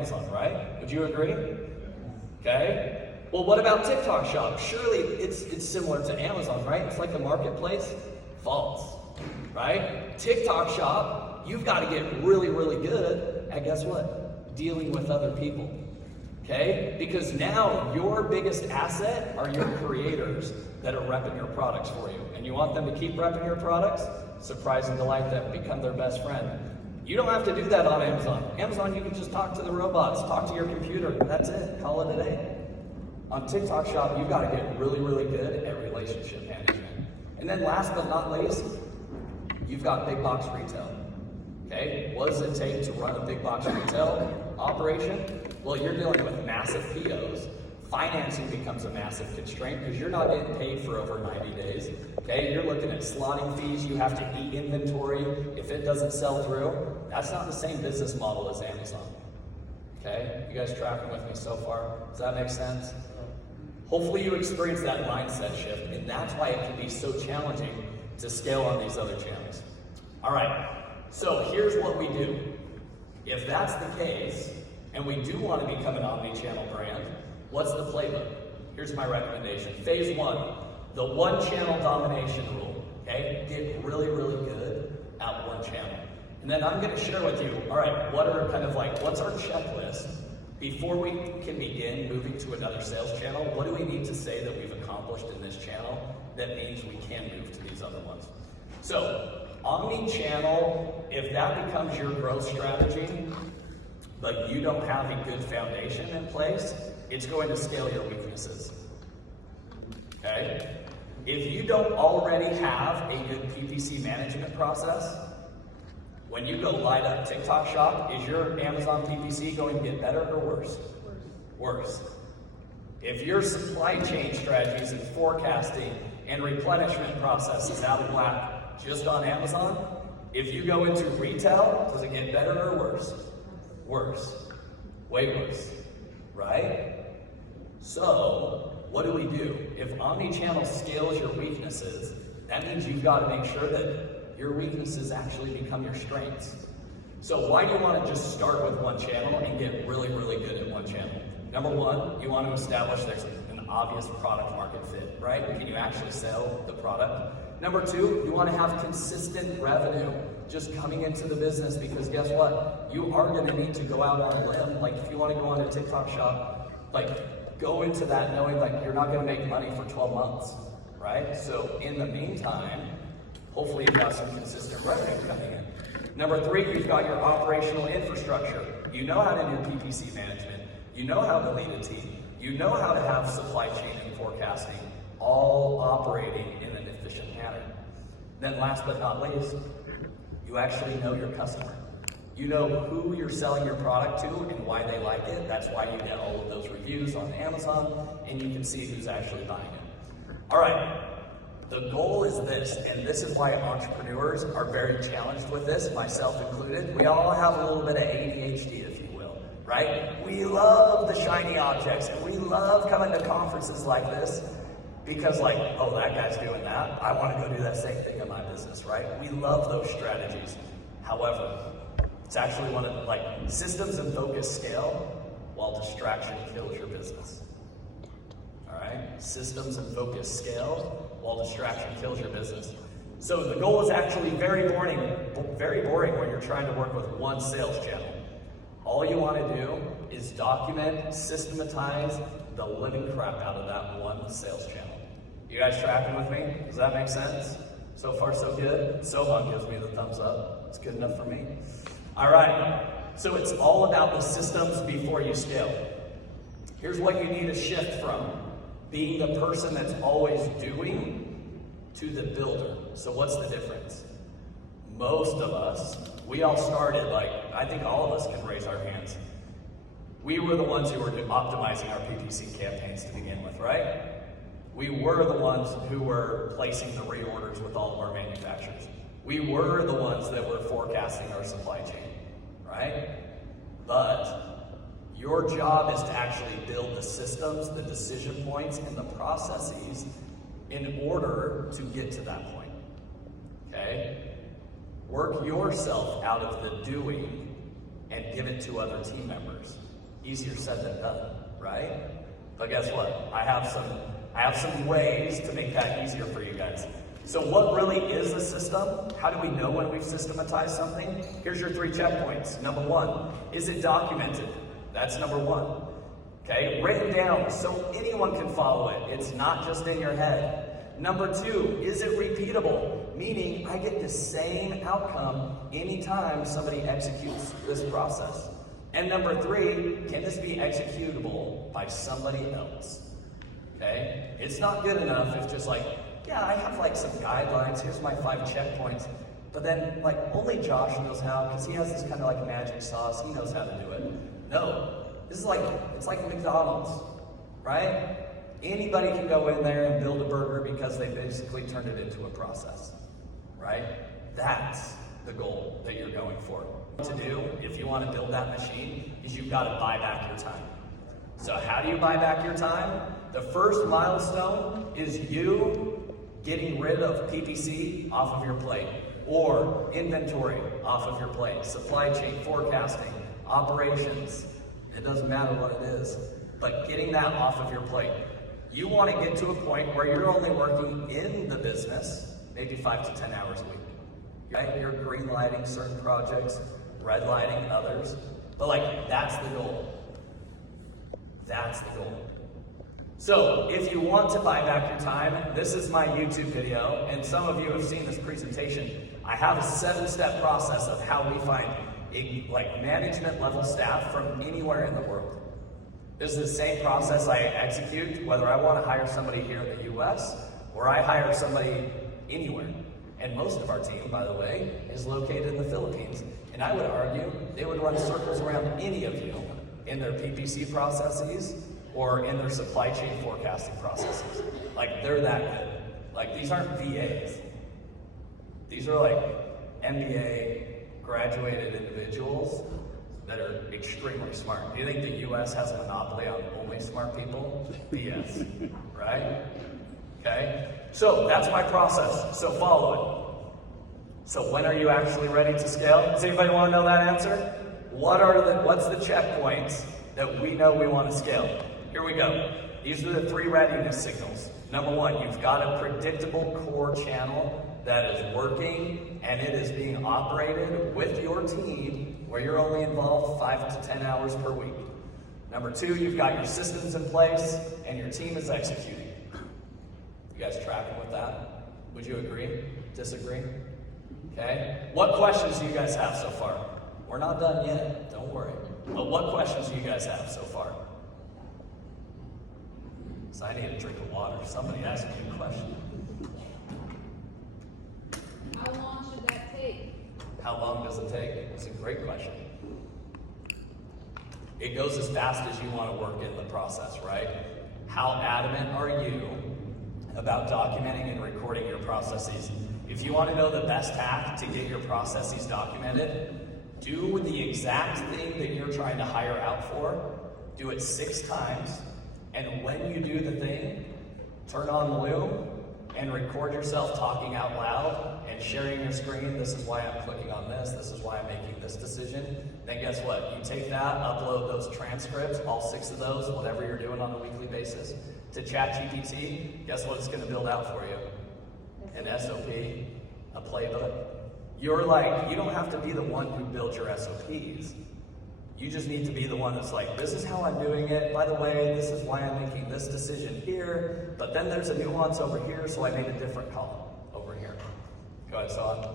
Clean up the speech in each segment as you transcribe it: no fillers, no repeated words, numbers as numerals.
Amazon, right? Would you agree? Okay. Well, what about TikTok Shop? Surely it's similar to Amazon, right? It's like a marketplace. False, right? TikTok Shop, you've got to get really, really good at, guess what? Dealing with other people. Okay? Because now your biggest asset are your creators that are repping your products for you. And you want them to keep repping your products? Surprise and delight them, become their best friend. You don't have to do that on Amazon. Amazon, you can just talk to the robots, talk to your computer, that's it, call it a day. On TikTok Shop, you've got to get really, really good at relationship management. And then last but not least, you've got big box retail. Okay, what does it take to run a big box retail operation? Well, you're dealing with massive POs. Financing becomes a massive constraint because you're not getting paid for over 90 days. Okay, you're looking at slotting fees, you have to eat inventory. If it doesn't sell through, that's not the same business model as Amazon. Okay, you guys tracking with me so far? Does that make sense? Hopefully you experience that mindset shift, and that's why it can be so challenging to scale on these other channels. All right, so here's what we do. If that's the case, and we do want to become an omni-channel brand, what's the playbook? Here's my recommendation. Phase 1, the one channel domination rule. Okay, get really, really good at one channel. And then I'm going to share with you, all right, what's our checklist before we can begin moving to another sales channel? What do we need to say that we've accomplished in this channel that means we can move to these other ones? So, omni-channel, if that becomes your growth strategy, but you don't have a good foundation in place, it's going to scale your weaknesses. Okay? If you don't already have a good PPC management process, when you go light up TikTok Shop, is your Amazon PPC going to get better or worse? Worse. If your supply chain strategies and forecasting and replenishment process is out of whack just on Amazon, if you go into retail, does it get better or worse? Worse. Way worse. Right? So, what do we do? If omni-channel scales your weaknesses, that means you've got to make sure that your weaknesses actually become your strengths. So why do you want to just start with one channel and get really, really good at one channel? Number one, you want to establish there's an obvious product market fit, right? Can you actually sell the product? Number two, you want to have consistent revenue just coming into the business, because guess what? You are going to need to go out on a limb. Like if you want to go on a TikTok Shop, go into that knowing you're not going to make money for 12 months, right? So in the meantime, hopefully you've got some consistent revenue coming in. Number three, you've got your operational infrastructure. You know how to do PPC management. You know how to lead a team. You know how to have supply chain and forecasting all operating in an efficient manner. Then last but not least, you actually know your customer. You know who you're selling your product to and why they like it. That's why you get all of those reviews on Amazon, and you can see who's actually buying it. All right. The goal is this, and this is why entrepreneurs are very challenged with this, myself included. We all have a little bit of ADHD, if you will, right? We love the shiny objects, and we love coming to conferences like this because oh, that guy's doing that. I want to go do that same thing in my business, right? We love those strategies. However, it's actually one of systems and focus scale while distraction kills your business. All right? Systems and focus scale while distraction kills your business. So the goal is actually very boring when you're trying to work with one sales channel. All you want to do is document, systematize the living crap out of that one sales channel. You guys tracking with me? Does that make sense? So far so good? Sohan gives me the thumbs up. It's good enough for me. All right, so it's all about the systems before you scale. Here's what you need to shift from: being the person that's always doing to the builder. So what's the difference? Most of us, we all started I think all of us can raise our hands. We were the ones who were optimizing our PPC campaigns to begin with, right? We were the ones who were placing the reorders with all of our manufacturers. We were the ones that were forecasting our supply chain, right? But your job is to actually build the systems, the decision points, and the processes in order to get to that point, okay? Work yourself out of the doing and give it to other team members. Easier said than done, right? But guess what? I have some ways to make that easier for you guys. So what really is a system? How do we know when we've systematized something? Here's your 3 checkpoints. Number 1, is it documented? That's number 1. Okay, written down so anyone can follow it. It's not just in your head. Number 2, is it repeatable? Meaning I get the same outcome anytime somebody executes this process. And number 3, can this be executable by somebody else? Okay, it's not good enough if just like, yeah, I have like some guidelines, here's my 5 checkpoints, but then like only Josh knows how, because he has this kind of like magic sauce, he knows how to do it. No, this is like, it's like McDonald's, right? Anybody can go in there and build a burger because they basically turned it into a process, right? That's the goal that you're going for. What to do, if you want to build that machine, is you've got to buy back your time. So how do you buy back your time? The first milestone is you getting rid of PPC off of your plate, or inventory off of your plate, supply chain, forecasting, operations. It doesn't matter what it is, but getting that off of your plate. You want to get to a point where you're only working in the business, maybe 5 to 10 hours a week. Right? You're green lighting certain projects, red lighting others, but like that's the goal. That's the goal. So if you want to buy back your time, this is my YouTube video, and some of you have seen this presentation. I have a 7-step process of how we find management level staff from anywhere in the world. This is the same process I execute whether I want to hire somebody here in the US or I hire somebody anywhere. And most of our team, by the way, is located in the Philippines. And I would argue they would run circles around any of you in their PPC processes or in their supply chain forecasting processes. Like, they're that good. Like, these aren't VAs. These are like MBA graduated individuals that are extremely smart. Do you think the US has a monopoly on only smart people? BS, right? Okay, so that's my process, so follow it. So when are you actually ready to scale? Does anybody want to know that answer? What's the checkpoints that we know we want to scale? Here we go. These are the 3 readiness signals. Number 1, you've got a predictable core channel that is working and it is being operated with your team where you're only involved 5 to 10 hours per week. Number 2, you've got your systems in place and your team is executing. You guys tracking with that? Would you agree? Disagree? Okay. What questions do you guys have so far? We're not done yet, don't worry. But what questions do you guys have so far? So I need a drink of water. Somebody ask me a question. How long should that take? How long does it take? It's a great question. It goes as fast as you want to work in the process, right? How adamant are you about documenting and recording your processes? If you want to know the best hack to get your processes documented, do the exact thing that you're trying to hire out for, do it 6 times, and when you do the thing, turn on Loom and record yourself talking out loud and sharing your screen. This is why I'm clicking on this. This is why I'm making this decision. Then guess what? You take that, upload those transcripts, all 6 of those, whatever you're doing on a weekly basis, to ChatGPT. Guess what it's going to build out for you? An SOP, a playbook. You don't have to be the one who builds your SOPs. You just need to be the one that's like, this is how I'm doing it. By the way, this is why I'm making this decision here. But then there's a nuance over here, so I made a different column over here. Go ahead, Saad.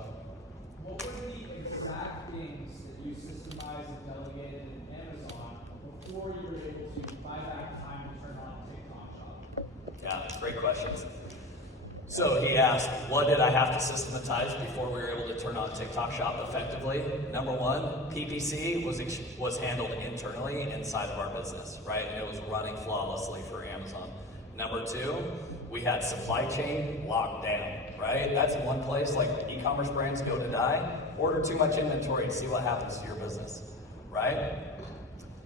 What were the exact things that you systemized and delegated in Amazon before you were able to buy back time to turn on TikTok Shop? Yeah, great questions. So he asked, what did I have to systematize before we were able to turn on TikTok Shop effectively? Number 1, PPC was handled internally inside of our business, right? And it was running flawlessly for Amazon. Number 2, we had supply chain locked down, right? That's one place like e-commerce brands go to die. Order too much inventory and see what happens to your business, right?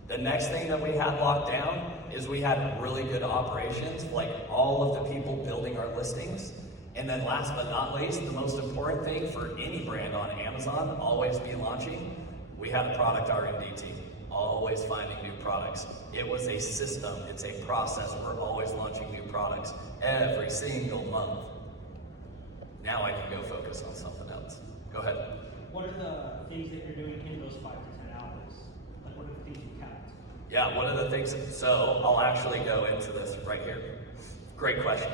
The next thing that we had locked down is we had really good operations, like all of the people building our listings. And then last but not least, the most important thing for any brand on Amazon, always be launching, We had a product R&D team, always finding new products. It was a system, it's a process. We're always launching new products every single month. Now I can go focus on something else. Go ahead. What are the things that you're doing in those 5 to 10 hours? Like, what are the things you kept? Yeah, one of the things, so I'll actually go into this right here. Great question.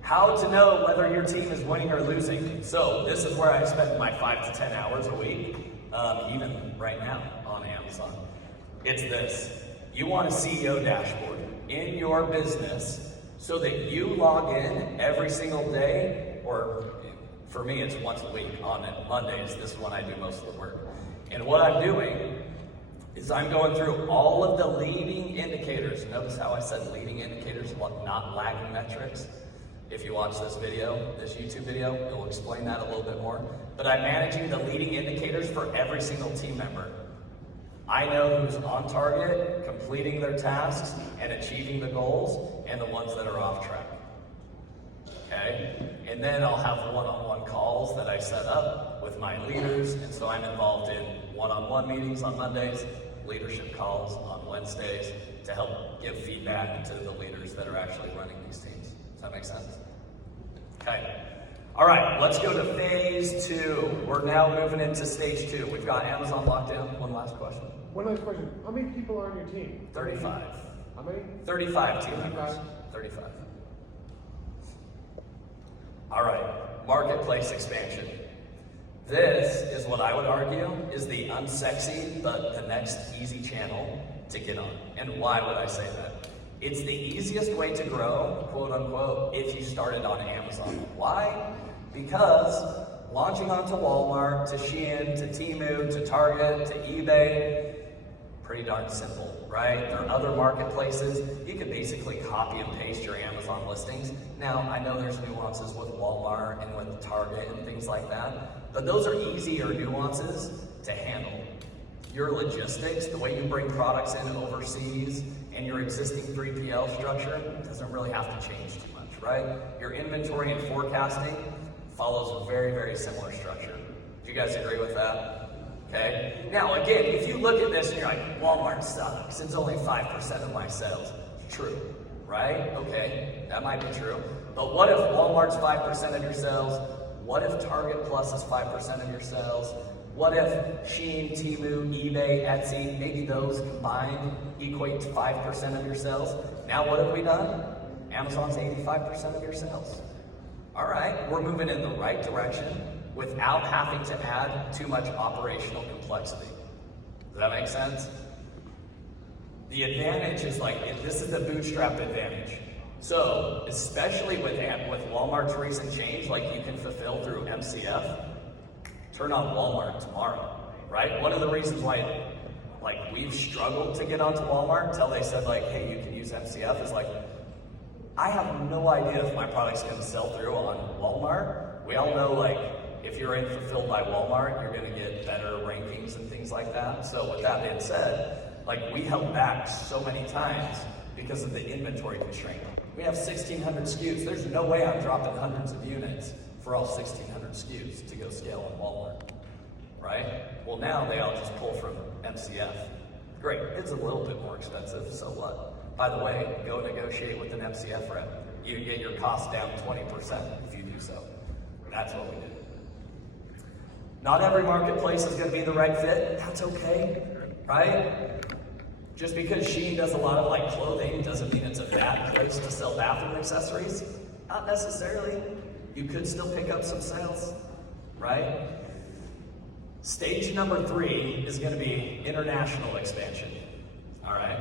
How to know whether your team is winning or losing. So this is where I spend my 5 to 10 hours a week, even right now on Amazon. It's this. You want a CEO dashboard in your business so that you log in every single day, or for me it's once a week on Mondays. This is when I do most of the work. And what I'm doing is I'm going through all of the leading indicators. Notice how I said leading indicators, not lagging metrics. If you watch this video, this YouTube video, it will explain that a little bit more. But I'm managing the leading indicators for every single team member. I know who's on target, completing their tasks, and achieving the goals, and the ones that are off track. Okay? And then I'll have one-on-one calls that I set up with my leaders, and so I'm involved in one-on-one meetings on Mondays, leadership calls on Wednesdays to help give feedback to the leaders that are actually running these teams. Does that make sense? Okay. All right, let's go to phase 2. We're now moving into stage 2. We've got Amazon lockdown. One last question. One last question. How many people are on your team? 35. How many? 35 team members. 35. All right, marketplace expansion. This is what I would argue is the unsexy, but the next easy channel to get on. And why would I say that? It's the easiest way to grow, quote unquote, if you started on Amazon. Why? Because launching onto Walmart, to Shein, to Temu, to Target, to eBay, pretty darn simple, right? There are other marketplaces. You can basically copy and paste your Amazon listings. Now, I know there's nuances with Walmart and with Target and things like that, but those are easier nuances to handle. Your logistics, the way you bring products in overseas, and your existing 3PL structure doesn't really have to change too much, right? Your inventory and forecasting follows a very, very similar structure. Do you guys agree with that? Okay. Now, again, if you look at this and you're like, Walmart sucks, it's only 5% of my sales. True, right? Okay, that might be true. But what if Walmart's 5% of your sales? What if Target Plus is 5% of your sales? What if Shein, Temu, eBay, Etsy, maybe those combined equate to 5% of your sales? Now what have we done? Amazon's 85% of your sales. All right, we're moving in the right direction without having to add too much operational complexity. Does that make sense? The advantage is this is the bootstrap advantage. So, especially with Walmart's recent change, you can fulfill through MCF, turn on Walmart tomorrow, right? One of the reasons why we've struggled to get onto Walmart until they said hey, you can use MCF is I have no idea if my product's gonna sell through on Walmart. We all know if you're in Fulfilled by Walmart, you're gonna get better rankings and things like that. So with that being said, we held back so many times because of the inventory constraint. We have 1,600 SKUs. There's no way I'm dropping hundreds of units for all 1,600 SKUs to go scale in Walmart, right? Well, now they all just pull from MCF. Great, it's a little bit more expensive, so what? By the way, go negotiate with an MCF rep. You get your costs down 20% if you do so. That's what we did. Not every marketplace is gonna be the right fit. That's okay, right? Just because Shein does a lot of clothing doesn't mean it's a bad place to sell bathroom accessories. Not necessarily. You could still pick up some sales, right? Stage number 3 is going to be international expansion. All right.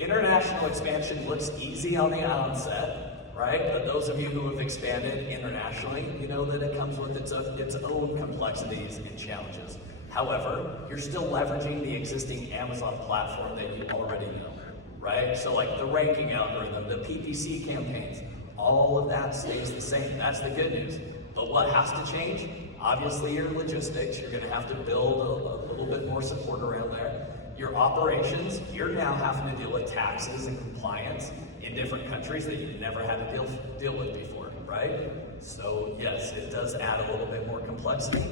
International expansion looks easy on the onset, right? But those of you who have expanded internationally, you know that it comes with its own complexities and challenges. However, you're still leveraging the existing Amazon platform that you already know, right? So the ranking algorithm, the PPC campaigns, all of that stays the same. That's the good news. But what has to change? Obviously your logistics. You're gonna have to build a little bit more support around there. Your operations, you're now having to deal with taxes and compliance in different countries that you've never had to deal with before, right? So yes, it does add a little bit more complexity,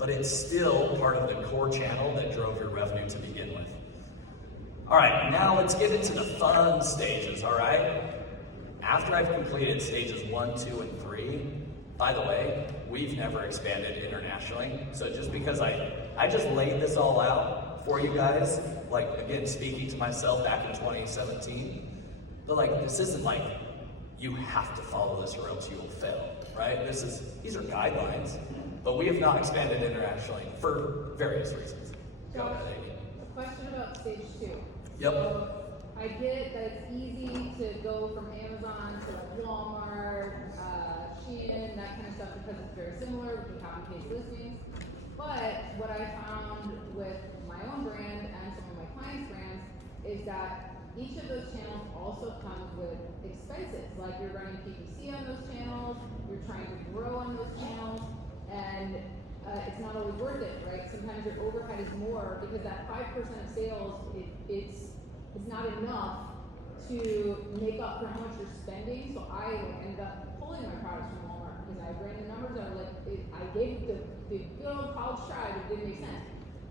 but it's still part of the core channel that drove your revenue to begin with. All right, now let's get into the fun stages, all right? After I've completed stages 1, 2, and 3, by the way, we've never expanded internationally. So just because I just laid this all out for you guys, like again, speaking to myself back in 2017, but like this isn't like you have to follow this or else you will fail, right? These are guidelines, but we have not expanded internationally for various reasons. Go ahead, Amy. A question about stage 2. Yep. So I get that it's easy to go from Amazon to like Walmart, Shein, that kind of stuff because it's very similar. We can copy paste listings. But what I found with my own brand and some of my clients' brands is that each of those channels also comes with expenses. Like you're running PPC on those channels, you're trying to grow on those channels, and it's not always worth it, right? Sometimes your overhead is more because that 5% of sales, it's not enough to make up for how much you're spending. So I ended up pulling my products from Walmart because I ran the numbers. I gave the good old college try, but it didn't make sense.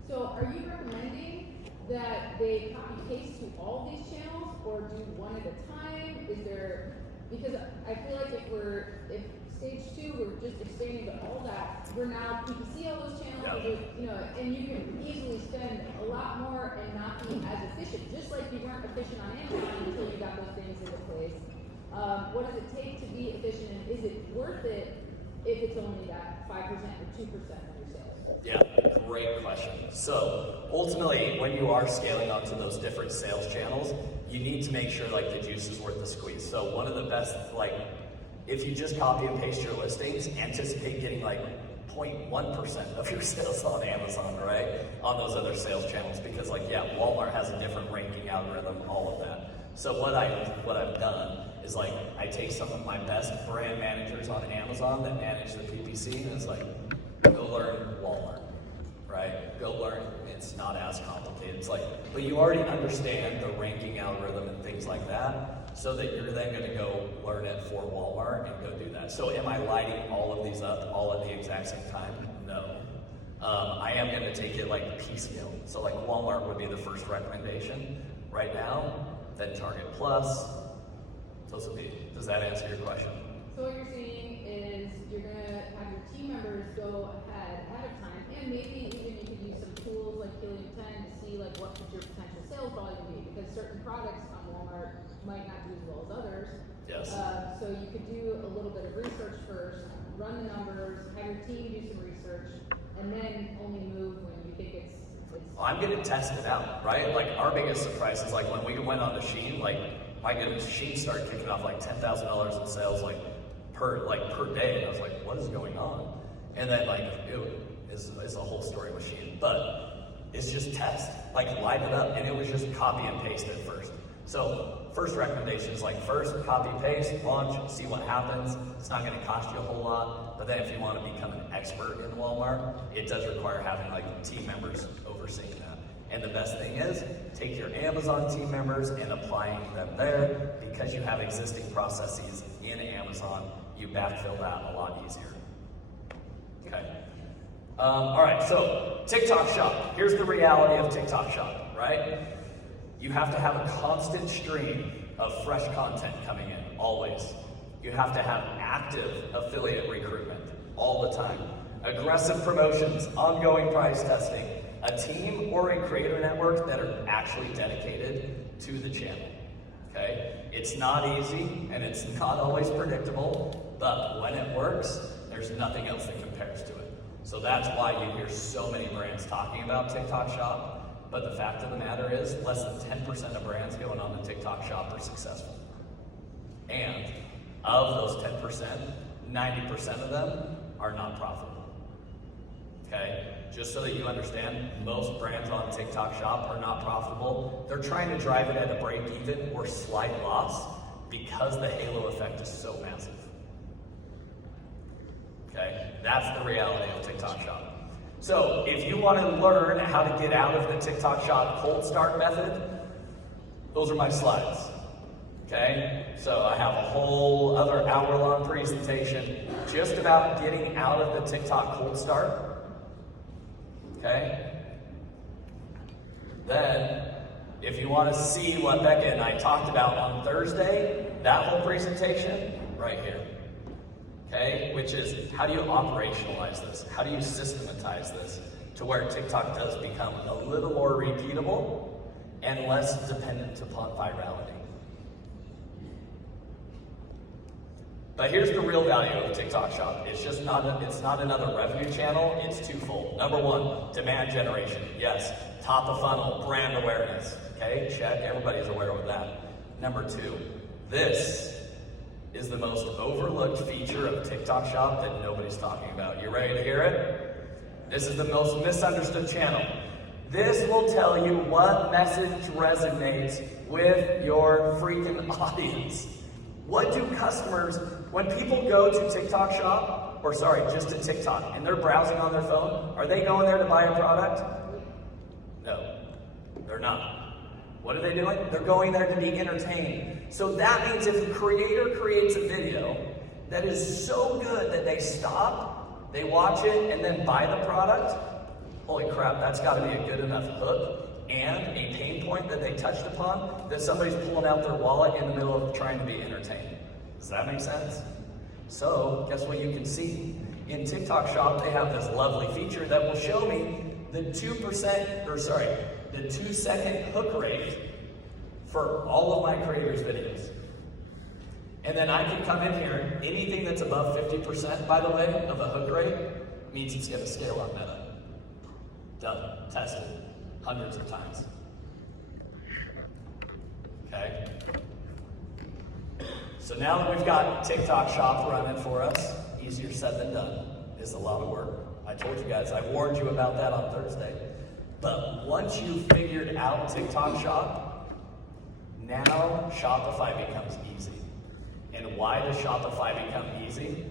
So are you recommending that they copy paste to all these channels or do one at a time? Because I feel like if stage 2, we're just expanding to all that, we're now PPC all those channels, and you can easily spend a lot more and not be as efficient, just like you weren't efficient on Amazon until you got those things into place. What does it take to be efficient, and is it worth it if it's only that 5% or 2% of your sales? Yeah, great question. So ultimately, when you are scaling onto those different sales channels, you need to make sure like the juice is worth the squeeze. So one of the best, like if you just copy and paste your listings, anticipate getting like 0.1% of your sales on Amazon, right? On those other sales channels, because like, yeah, Walmart has a different ranking algorithm, all of that. So what I've done is like, I take some of my best brand managers on Amazon that manage the PPC, and it's like, go learn Walmart, right? Go learn. It's not as complicated. It's like, but you already understand the ranking algorithm and things like that, so that you're then going to go learn it for Walmart and go do that. So am I lighting all of these up all at the exact same time? No. I am going to take it like piecemeal. So like Walmart would be the first recommendation right now, then Target Plus. Those would be, does that answer your question? So what you're saying is you're gonna have your team members go ahead of time, and maybe even you could use some tools like Helium 10 to see like what could your potential sales volume be, because certain products on Walmart might not do as well as others. Yes. So you could do a little bit of research first, run the numbers, have your team do some research, and then only move when you think it's I'm going to test it out, right? Like our biggest surprise is like when we went on to Shein, like my goodness, Shein started kicking off like $10,000 in sales like per day, and I was like, what is going on? And then like it is a whole story with Shein, but it's just test, like light it up, and it was just copy and paste at first. So first recommendation is like first copy paste, launch, see what happens. It's not going to cost you a whole lot, but then if you want to become an expert in Walmart, it does require having like team members overseeing that. And the best thing is, take your Amazon team members and applying them there, because you have existing processes in Amazon, you backfill that a lot easier. Okay. All right, so TikTok Shop. Here's the reality of TikTok Shop, right? You have to have a constant stream of fresh content coming in, always. You have to have active affiliate recruitment all the time. Aggressive promotions, ongoing price testing, a team or a creator network that are actually dedicated to the channel, okay? It's not easy and it's not always predictable, but when it works, there's nothing else that compares to it. So that's why you hear so many brands talking about TikTok Shop, but the fact of the matter is less than 10% of brands going on the TikTok Shop are successful. And of those 10%, 90% of them are not profitable. Okay, just so that you understand, most brands on TikTok Shop are not profitable. They're trying to drive it at a break even or slight loss because the halo effect is so massive. Okay, that's the reality of TikTok Shop. So if you want to learn how to get out of the TikTok Shop cold start method, those are my slides. Okay, so I have a whole other hour-long presentation just about getting out of the TikTok cold start. okay? Then, if you want to see what Becca and I talked about on Thursday, that whole presentation, right here. Okay? Which is, how do you operationalize this? How do you systematize this to where TikTok does become a little more repeatable and less dependent upon virality? But here's the real value of TikTok Shop. It's not another revenue channel, it's twofold. Number one, demand generation. Yes, top of funnel, brand awareness. Okay, check, everybody's aware of that. Number two, this is the most overlooked feature of TikTok Shop that nobody's talking about. You ready to hear it? This is the most misunderstood channel. This will tell you what message resonates with your freaking audience. What do customers, when people go to TikTok Shop, or sorry, just to TikTok, and they're browsing on their phone, are they going there to buy a product? No, they're not. What are they doing? They're going there to be entertained. So that means if a creator creates a video that is so good that they stop, they watch it, and then buy the product, holy crap, that's got to be a good enough hook and a pain point that they touched upon that somebody's pulling out their wallet in the middle of trying to be entertained. Does that make sense? So, guess what you can see? In TikTok Shop, they have this lovely feature that will show me the 2-second hook rate for all of my creators' videos. And then I can come in here, anything that's above 50%, by the way, of a hook rate, means it's gonna scale on Meta. Done, tested, hundreds of times. Okay? So now that we've got TikTok Shop running for us, easier said than done, is a lot of work. I told you guys, I warned you about that on Thursday. But once you've figured out TikTok Shop, now Shopify becomes easy. And why does Shopify become easy?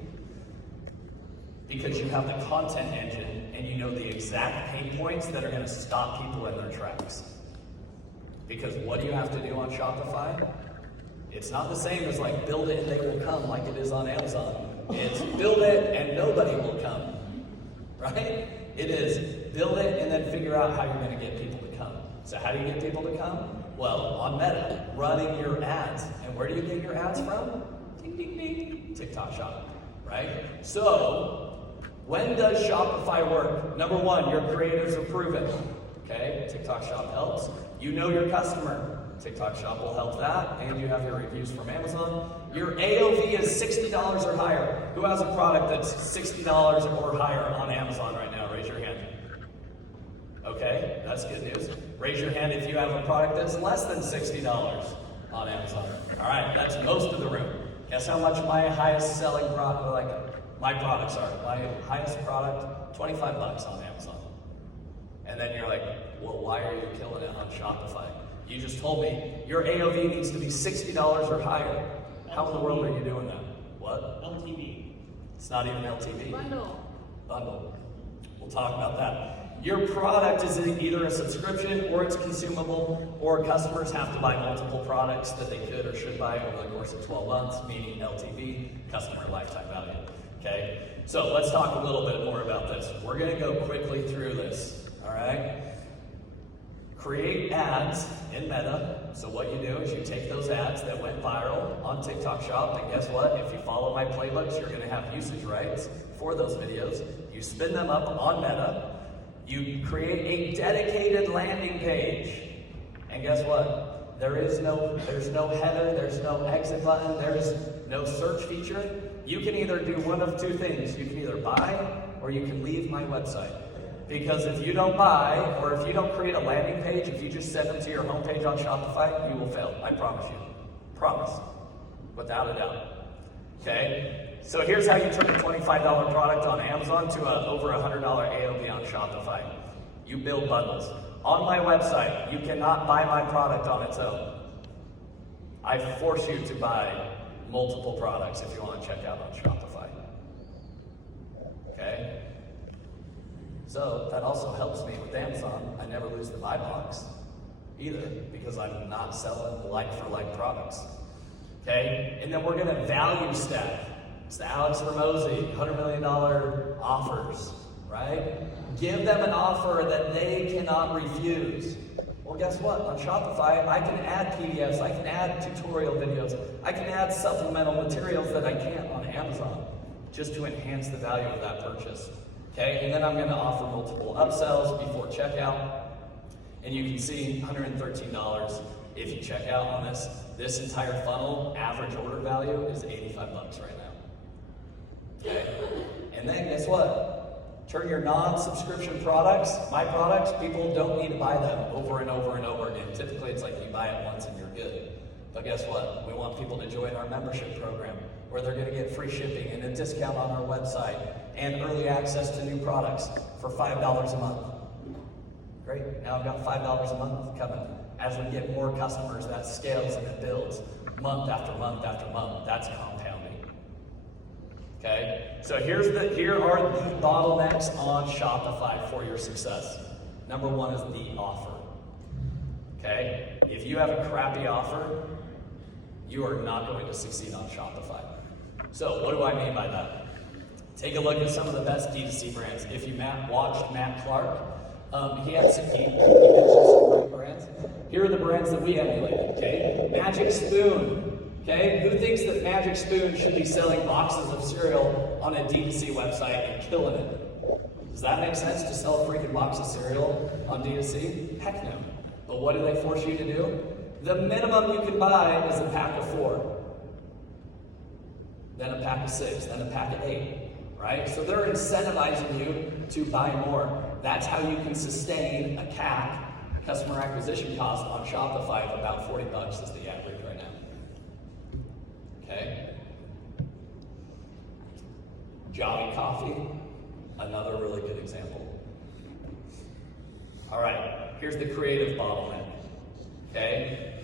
Because you have the content engine and you know the exact pain points that are going to stop people in their tracks. Because what do you have to do on Shopify? It's not the same as like build it and they will come like it is on Amazon. It's build it and nobody will come. Right? It is build it and then figure out how you're going to get people to come. So how do you get people to come? Well, on Meta, running your ads. And where do you get your ads from? Ding, ding, ding. TikTok Shop. Right? So, when does Shopify work? Number one, your creators are proven. Okay? TikTok Shop helps. You know your customer. TikTok Shop will help that. And you have your reviews from Amazon. Your AOV is $60 or higher. Who has a product that's $60 or higher on Amazon right now? Raise your hand. Okay, that's good news. Raise your hand if you have a product that's less than $60 on Amazon. All right, that's most of the room. Guess how much my highest selling product, like my products are? My highest product, $25 on Amazon. And then you're like, well, why are you killing it on Shopify? You just told me your AOV needs to be $60 or higher. How in the world are you doing that? What? LTV. It's not even LTV. Bundle. We'll talk about that. Your product is either a subscription or it's consumable, or customers have to buy multiple products that they could or should buy over the course of 12 months, meaning LTV, customer lifetime value. Okay? So let's talk a little bit more about this. We're going to go quickly through this. All right? Create ads in Meta. So what you do is you take those ads that went viral on TikTok Shop, and guess what? If you follow my playbooks, you're going to have usage rights for those videos. You spin them up on Meta. You create a dedicated landing page. And guess what? There's no header, there's no exit button, there's no search feature. You can either do one of two things. You can either buy or you can leave my website. Because if you don't buy, or if you don't create a landing page, if you just send them to your homepage on Shopify, you will fail. I promise you. Promise. Without a doubt. Okay? So here's how you turn a $25 product on Amazon to over $100 AOV on Shopify. You build bundles. On my website, you cannot buy my product on its own. I force you to buy multiple products if you want to check out on Shopify. Okay? So that also helps me with Amazon. I never lose the buy box either, because I'm not selling like-for-like products. Okay? And then we're going to value stack. It's the Alex Ramosi $100 million offers. right? Give them an offer that they cannot refuse. Well, guess what? On Shopify, I can add PDFs, I can add tutorial videos, I can add supplemental materials that I can't on Amazon, just to enhance the value of that purchase. Okay, and then I'm going to offer multiple upsells before checkout. And you can see $113 if you check out on this. This entire funnel, average order value is $85 right now. Okay, and then guess what? Turn your non-subscription products, my products, people don't need to buy them over and over and over again. Typically it's like you buy it once and you're good. But guess what? We want people to join our membership program where they're going to get free shipping and a discount on our website and early access to new products for $5 a month. Great, now I've got $5 a month coming. As we get more customers, that scales and it builds month after month after month. That's compounding. Okay, so here are the bottlenecks on Shopify for your success. Number one is the offer. Okay, if you have a crappy offer, you are not going to succeed on Shopify. So what do I mean by that? Take a look at some of the best D2C brands. If you watched Matt Clark, he mentioned some great brands. Here are the brands that we emulated, okay? Magic Spoon, okay? Who thinks that Magic Spoon should be selling boxes of cereal on a D2C website and killing it? Does that make sense to sell a freaking box of cereal on D2C? Heck no. But what do they force you to do? The minimum you can buy is a pack of 4, then a pack of 6, then a pack of 8, right? So they're incentivizing you to buy more. That's how you can sustain a CAC, customer acquisition cost, on Shopify of about $40 is the average right now. Okay? Jolly Coffee, another really good example. All right, here's the creative bottleneck. Okay?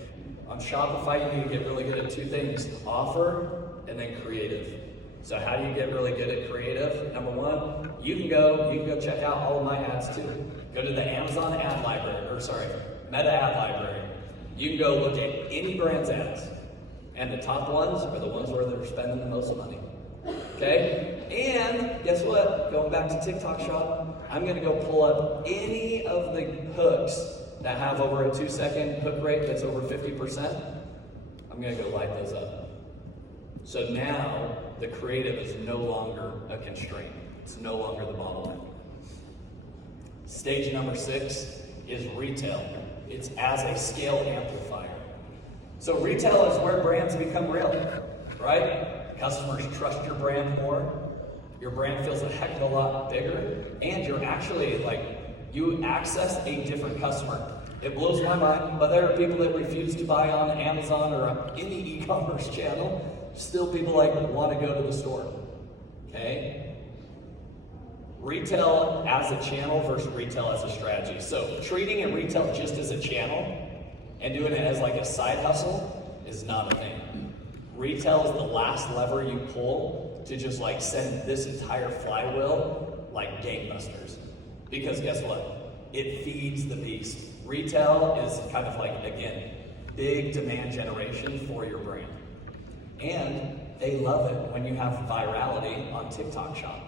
On Shopify, you need to get really good at 2 things: offer and then creative. So how do you get really good at creative? Number one, you can go check out all of my ads too. Go to the Amazon ad library, Meta ad library. You can go look at any brand's ads. And the top ones are the ones where they're spending the most money. Okay? And guess what? Going back to TikTok Shop, I'm gonna go pull up any of the hooks that have over a 2-second hook rate that's over 50%. I'm gonna go light those up. So now the creative is no longer a constraint. It's no longer the bottleneck. Stage number 6 is retail. It's as a scale amplifier. So retail is where brands become real, right? Customers trust your brand more. Your brand feels a heck of a lot bigger, and you're actually you access a different customer. It blows my mind, but there are people that refuse to buy on Amazon or on any e-commerce channel. Still people want to go to the store, okay? Retail as a channel versus retail as a strategy. So treating a retail just as a channel and doing it as a side hustle is not a thing. Retail is the last lever you pull to just send this entire flywheel like gangbusters. Because guess what? It feeds the beast. Retail is kind of again, big demand generation for your brand. And they love it when you have virality on TikTok Shop.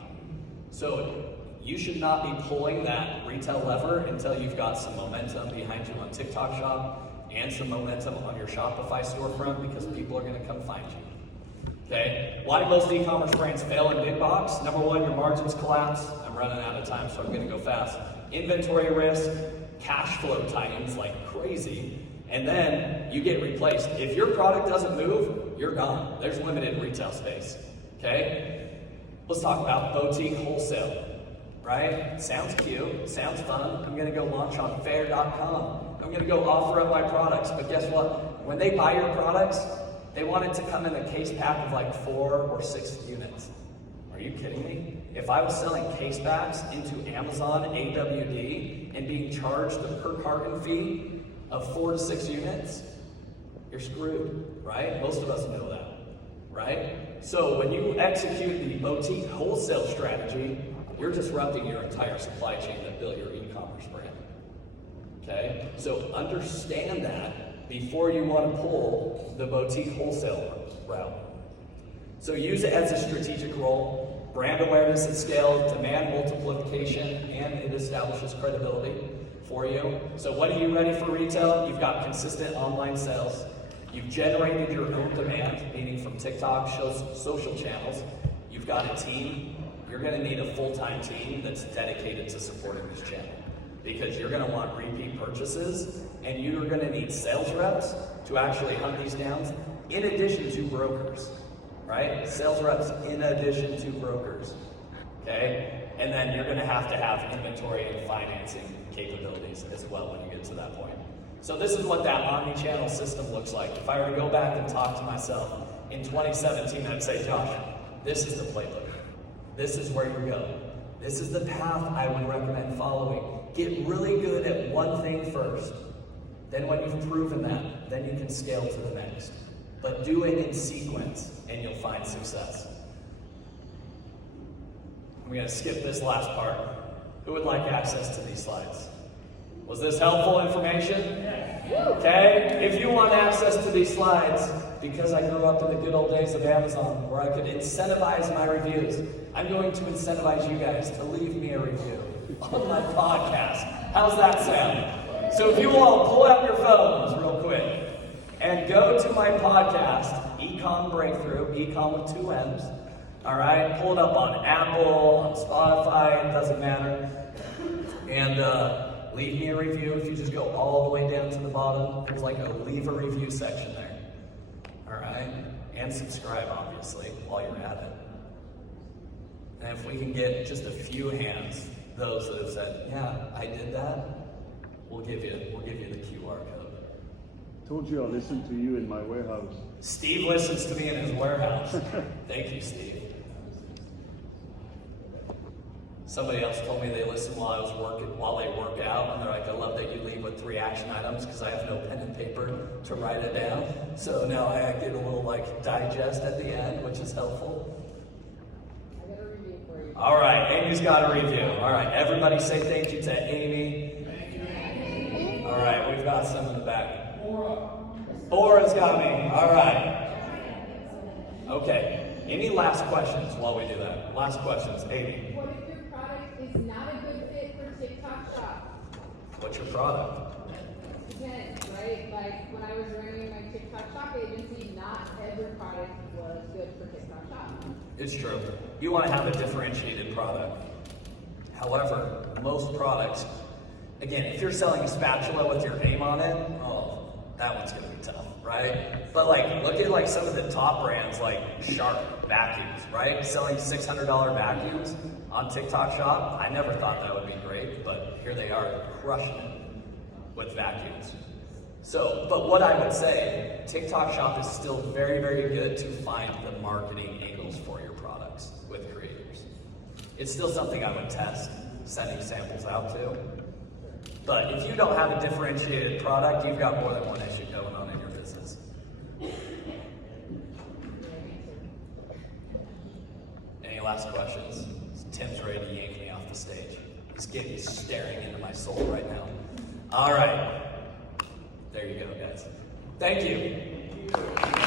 So you should not be pulling that retail lever until you've got some momentum behind you on TikTok Shop and some momentum on your Shopify storefront, because people are going to come find you. Okay? Why do most e-commerce brands fail in big box? Number one, your margins collapse. I'm running out of time, so I'm going to go fast. Inventory risk, cash flow tightens like crazy, and then you get replaced. If your product doesn't move, you're gone. There's limited retail space. Okay? Let's talk about boutique wholesale. Right? Sounds cute, sounds fun. I'm gonna go launch on Faire.com. I'm gonna go offer up my products, but guess what? When they buy your products, they want it to come in a case pack of 4 or 6 units. Are you kidding me? If I was selling case packs into Amazon AWD and being charged the per carton fee of 4 to 6 units, you're screwed, right? Most of us know that, right? So when you execute the boutique wholesale strategy, you're disrupting your entire supply chain that built your e-commerce brand. Okay? So understand that before you want to pull the boutique wholesale route. So use it as a strategic role. brand awareness at scale, demand multiplication, and it establishes credibility for you. So when are you ready for retail? You've got consistent online sales. You've generated your own demand, meaning from TikTok, social channels. You've got a team. You're gonna need a full-time team that's dedicated to supporting this channel because you're gonna want repeat purchases and you're gonna need sales reps to actually hunt these down in addition to brokers, right? Sales reps in addition to brokers, okay? And then you're gonna have to have inventory and financing capabilities as well when you get to that point. So this is what that omni-channel system looks like. If I were to go back and talk to myself in 2017, I'd say, Josh, this is the playbook. This is where you go. This is the path I would recommend following. Get really good at one thing first. Then when you've proven that, then you can scale to the next. But do it in sequence and you'll find success. I'm gonna skip this last part. Who would like access to these slides? Was this helpful information? Okay, if you want access to these slides, because I grew up in the good old days of Amazon where I could incentivize my reviews, I'm going to incentivize you guys to leave me a review on my podcast. How's that sound? So if you all pull out your phones real quick and go to my podcast, Ecom Breakthrough, Ecom with 2 M's, all right? Pull it up on Apple, on Spotify, it doesn't matter. And leave me a review. If you just go all the way down to the bottom, there's like a leave a review section there. All right? And subscribe, obviously, while you're at it. And if we can get just a few hands, those that have said, yeah, I did that, we'll give you the QR code. Told you I'll listen to you in my warehouse. Steve listens to me in his warehouse. Thank you, Steve. Somebody else told me they listen while they work out, and they're like, I love that you leave with 3 action items because I have no pen and paper to write it down. So now I get a little digest at the end, which is helpful. I got a review for you. All right, Amy's got a review. All right, everybody say thank you to Amy. Thank you. All right, we've got some in the back. Bora's got me. All right. Okay. Any last questions while we do that? Last questions, Amy. What if your product is not a good fit for TikTok Shop? What's your product? Depends, right? Like when I was running my TikTok Shop agency, not every product was good for TikTok Shop. It's true. You want to have a differentiated product. However, most products, again, if you're selling a spatula with your name on it, oh, that one's going to be tough, right? But look at some of the top brands like Shark vacuums, right? Selling $600 vacuums on TikTok Shop. I never thought that would be great, but here they are crushing it with vacuums. So, but what I would say, TikTok Shop is still very, very good to find the marketing angles for your products with creators. It's still something I would test, sending samples out to. But if you don't have a differentiated product, you've got more than one issue going on in your business. Any last questions? Tim's ready to yank me off the stage. He's staring into my soul right now. All right. There you go, guys. Thank you.